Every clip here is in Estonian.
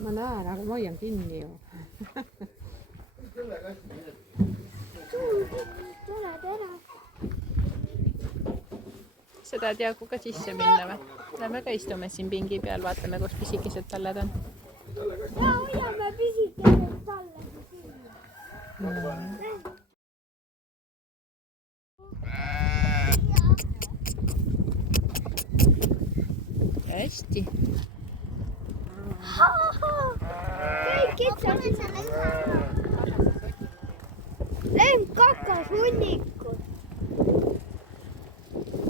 Ma näen, aga ma hoian kinni ju. Seda ei tea, kui ka sisse minna või? Lähme ka istume siin pingi peal, vaatame, kus pisikesed talled on. Ja, hoiame pisikesed talled sinna. Hästi. Kõik kitsad. Lehm kakas hunnikud.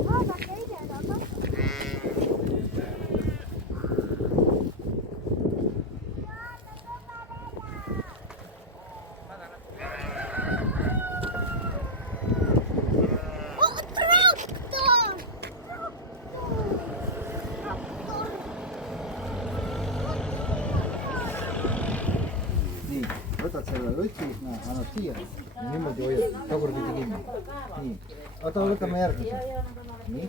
Vaadake ise taga. Võtad selle võtsi, annad siia ja niimoodi hoiad tagurpidi kinni. Nii. Oota, võtame järgmise. Nii.